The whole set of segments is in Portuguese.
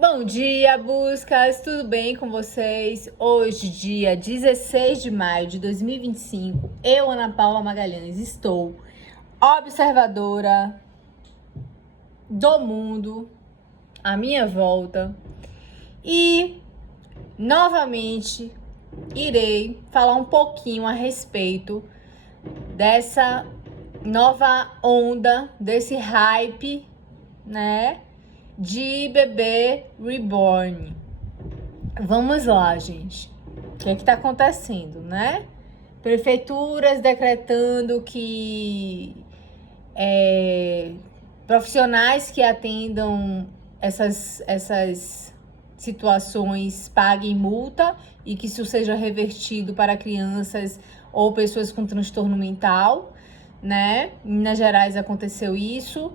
Bom dia, buscas! Tudo bem com vocês? Hoje, dia 16 de maio de 2025, eu, Ana Paula Magalhães, estou observadora do mundo à minha volta e, novamente, irei falar um pouquinho a respeito dessa nova onda, desse hype, né? De bebê reborn. Vamos lá, gente. O que é que tá acontecendo, né? Prefeituras decretando que profissionais que atendam essas situações paguem multa e que isso seja revertido para crianças ou pessoas com transtorno mental, né? Em Minas Gerais aconteceu isso.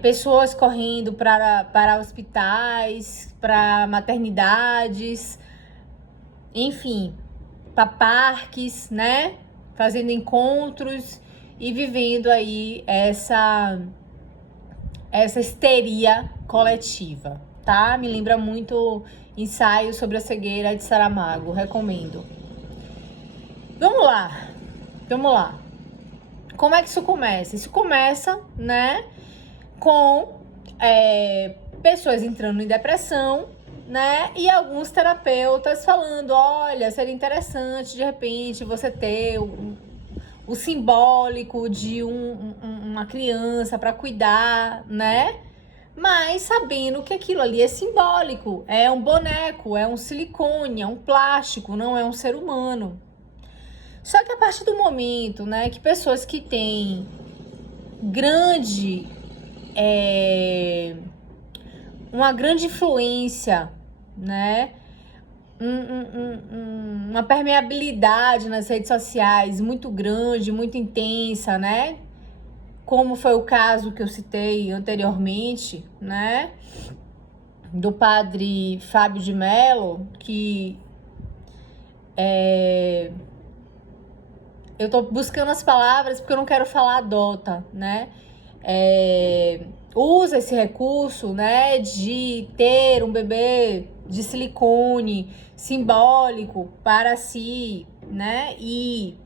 Pessoas correndo para hospitais, para maternidades, enfim, para parques, né? Fazendo encontros e vivendo aí essa histeria coletiva, tá? Me lembra muito ensaio sobre a cegueira de Saramago, recomendo. Vamos lá. Como é que isso começa? Isso começa, né, com pessoas entrando em depressão, né? E alguns terapeutas falando, olha, seria interessante de repente você ter o simbólico de uma criança para cuidar, né? Mas sabendo que aquilo ali é simbólico, é um boneco, é um silicone, é um plástico, não é um ser humano. Só que a partir do momento, né, que pessoas que têm uma grande influência, né? Uma permeabilidade nas redes sociais muito grande, muito intensa, né? Como foi o caso que eu citei anteriormente, né? Do padre Fábio de Mello, que eu tô buscando as palavras porque eu não quero falar adota, né? Usa esse recurso, né, de ter um bebê de silicone simbólico para si, né? E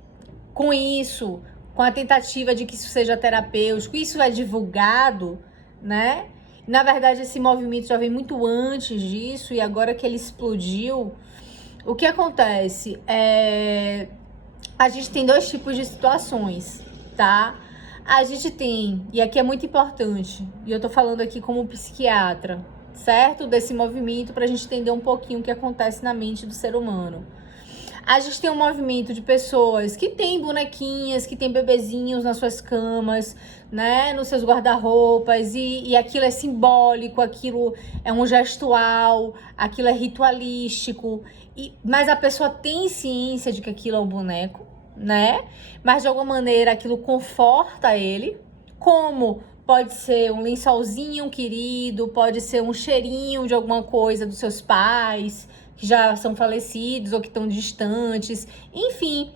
com isso, com a tentativa de que isso seja terapêutico, isso é divulgado, né? Na verdade, esse movimento já vem muito antes disso e agora que ele explodiu, o que acontece? A gente tem dois tipos de situações, tá? A gente tem, e aqui é muito importante, e eu tô falando aqui como psiquiatra, certo? Desse movimento pra gente entender um pouquinho o que acontece na mente do ser humano. A gente tem um movimento de pessoas que tem bonequinhas, que tem bebezinhos nas suas camas, né? Nos seus guarda-roupas, e aquilo é simbólico, aquilo é um gestual, aquilo é ritualístico, mas a pessoa tem ciência de que aquilo é um boneco, né? Mas de alguma maneira aquilo conforta ele, como pode ser um lençolzinho querido, pode ser um cheirinho de alguma coisa dos seus pais, que já são falecidos ou que estão distantes. Enfim,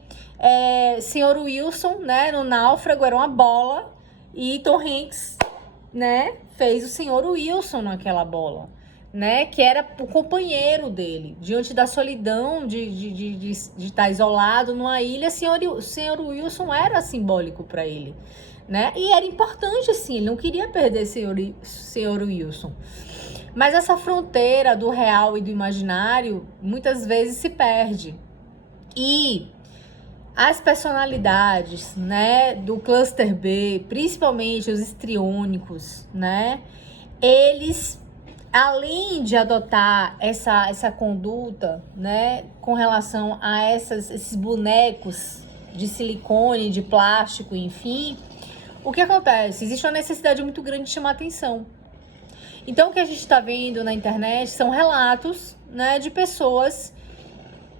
Senhor Wilson, né, no Náufrago era uma bola e Tom Hanks, né, fez o Senhor Wilson naquela bola, né, que era o companheiro dele, diante da solidão de estar isolado numa ilha. Senhor Wilson era simbólico para ele, né, e era importante, assim, ele não queria perder Senhor Wilson. Mas essa fronteira do real e do imaginário muitas vezes se perde. E as personalidades, né, do cluster B, principalmente os histriônicos, né, eles, além de adotar essa conduta, né, com relação a esses bonecos de silicone, de plástico, enfim, o que acontece? Existe uma necessidade muito grande de chamar atenção. Então, o que a gente está vendo na internet são relatos, né, de pessoas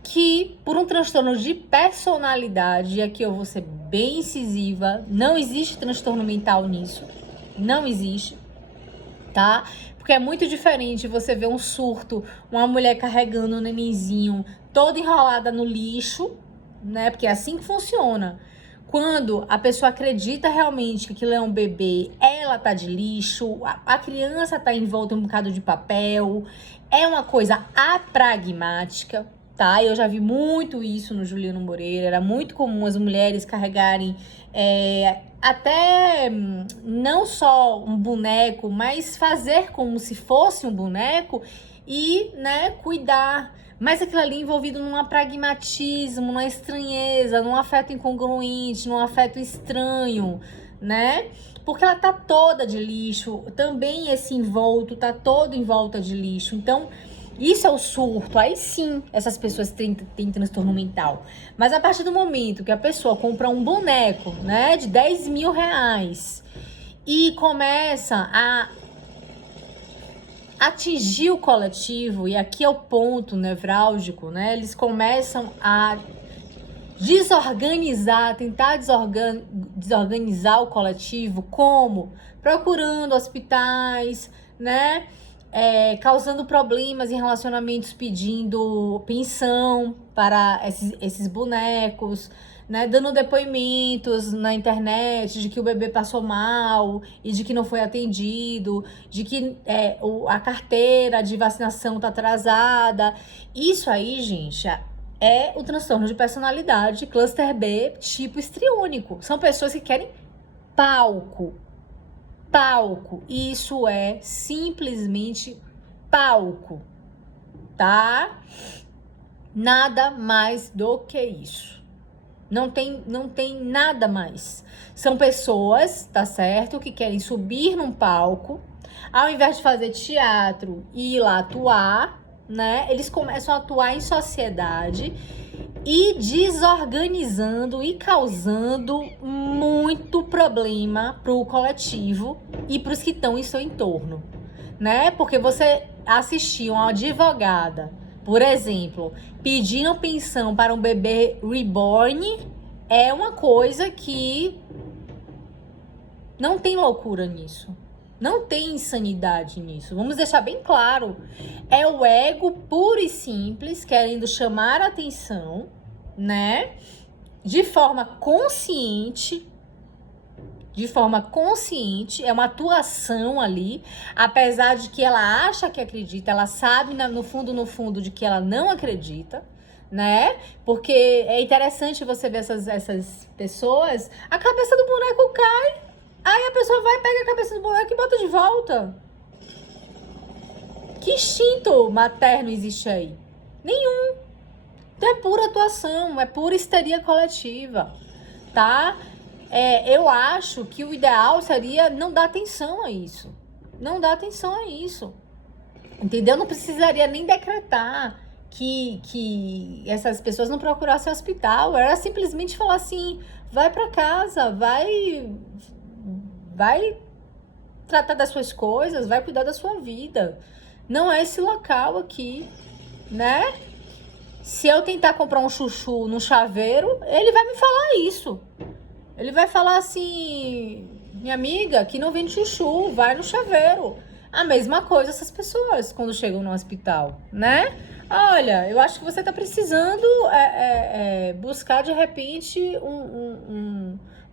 que, por um transtorno de personalidade, e aqui eu vou ser bem incisiva, não existe transtorno mental nisso, não existe, tá? Porque é muito diferente você ver um surto, uma mulher carregando um nenenzinho toda enrolada no lixo, né? Porque é assim que funciona. Quando a pessoa acredita realmente que aquilo é um bebê, ela tá de lixo, a criança tá envolta em um bocado de papel, é uma coisa apragmática, tá? Eu já vi muito isso no Juliano Moreira, era muito comum as mulheres carregarem até não só um boneco, mas fazer como se fosse um boneco e, né, cuidar. Mas aquilo ali envolvido num pragmatismo, numa estranheza, num afeto incongruente, num afeto estranho, né? Porque ela tá toda de lixo, também esse envolto tá todo em volta de lixo. Então, isso é o surto. Aí sim, essas pessoas têm transtorno mental. Mas a partir do momento que a pessoa compra um boneco, né, de 10 mil reais e começa a atingir o coletivo, e aqui é o ponto nevrálgico, né? Eles começam a desorganizar, tentar desorganizar o coletivo, como? Procurando hospitais, né? Causando problemas em relacionamentos, pedindo pensão para esses bonecos, né, dando depoimentos na internet de que o bebê passou mal e de que não foi atendido, de que a carteira de vacinação tá atrasada. Isso aí, gente, é o transtorno de personalidade cluster B tipo histriônico. São pessoas que querem palco. Palco. Isso é simplesmente palco, tá? Nada mais do que isso. Não tem nada mais. São pessoas, tá certo, que querem subir num palco, ao invés de fazer teatro e ir lá atuar, né? Eles começam a atuar em sociedade e desorganizando e causando muito problema pro coletivo e pros que estão em seu entorno, né? Porque você assistir uma advogada, por exemplo, pedindo pensão para um bebê reborn é uma coisa que não tem loucura nisso. Não tem insanidade nisso. Vamos deixar bem claro. É o ego puro e simples querendo chamar a atenção, né? De forma consciente. É uma atuação ali, apesar de que ela acha que acredita, ela sabe no fundo de que ela não acredita, né? Porque é interessante você ver essas pessoas, a cabeça do boneco cai, aí a pessoa vai, pega a cabeça do boneco e bota de volta. Que instinto materno existe aí? Nenhum. Então é pura atuação, é pura histeria coletiva, tá? Eu acho que o ideal seria não dar atenção a isso. Não dar atenção a isso. Entendeu? Não precisaria nem decretar que essas pessoas não procurassem hospital. Era simplesmente falar assim, vai pra casa, vai tratar das suas coisas, vai cuidar da sua vida. Não é esse local aqui, né? Se eu tentar comprar um chuchu no chaveiro, ele vai me falar isso. Ele vai falar assim, minha amiga, aqui não vende chuchu, vai no chaveiro. A mesma coisa essas pessoas quando chegam no hospital, né? Olha, eu acho que você tá precisando buscar de repente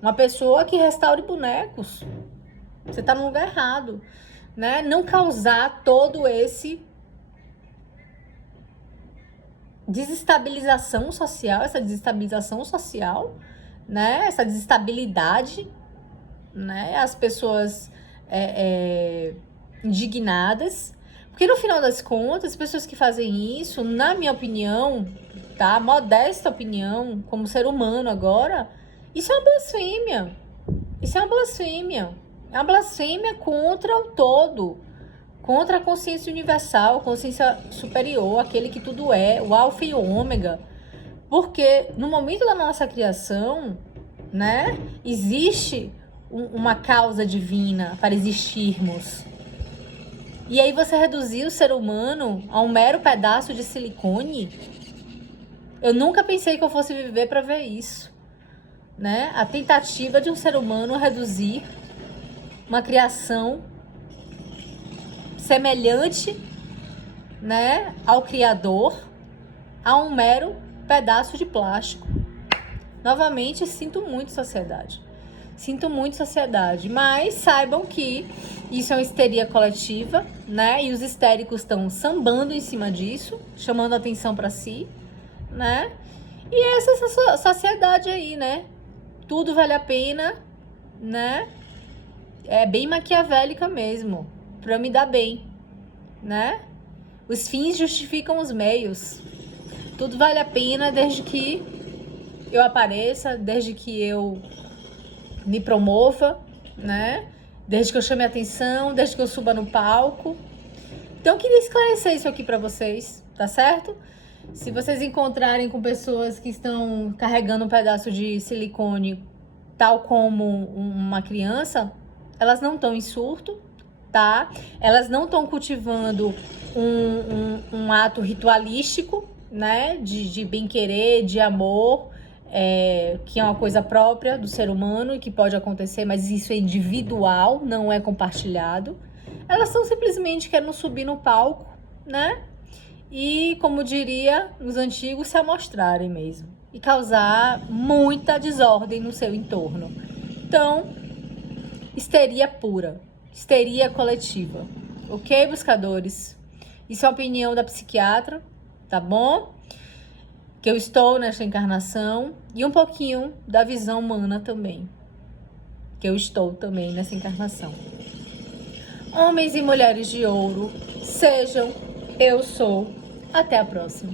uma pessoa que restaure bonecos. Você tá no lugar errado, né? Não causar todo esse desestabilização social, essa desestabilização social, né? Essa desestabilidade, né? As pessoas indignadas, porque no final das contas, as pessoas que fazem isso, na minha opinião, tá? Modesta opinião, como ser humano agora, isso é uma blasfêmia. Isso é uma blasfêmia. É uma blasfêmia contra o todo, contra a consciência universal, a consciência superior, aquele que tudo é, o alfa e o ômega. Porque no momento da nossa criação, né, existe uma causa divina para existirmos. E aí você reduzir o ser humano a um mero pedaço de silicone? Eu nunca pensei que eu fosse viver para ver isso, né? A tentativa de um ser humano reduzir uma criação semelhante, né, ao Criador a um mero pedaço de plástico. Novamente, sinto muito, sociedade. Sinto muito, sociedade. Mas saibam que isso é uma histeria coletiva, né? E os histéricos estão sambando em cima disso, chamando atenção para si, né? E essa sociedade aí, né? Tudo vale a pena, né? É bem maquiavélica mesmo, pra me dar bem, né? Os fins justificam os meios. Tudo vale a pena desde que eu apareça, desde que eu me promova, né? Desde que eu chame atenção, desde que eu suba no palco. Então eu queria esclarecer isso aqui pra vocês, tá certo? Se vocês encontrarem com pessoas que estão carregando um pedaço de silicone, tal como uma criança, elas não estão em surto, tá? Elas não estão cultivando um ato ritualístico, né? De bem-querer, de amor, que é uma coisa própria do ser humano e que pode acontecer, mas isso é individual, não é compartilhado. Elas estão simplesmente querendo subir no palco, né? E, como diria os antigos, se amostrarem mesmo. E causar muita desordem no seu entorno. Então, histeria pura. Histeria coletiva. Ok, buscadores? Isso é a opinião da psiquiatra, tá bom? Que eu estou nesta encarnação. E um pouquinho da visão humana também. Que eu estou também nessa encarnação. Homens e mulheres de ouro, sejam, eu sou. Até a próxima.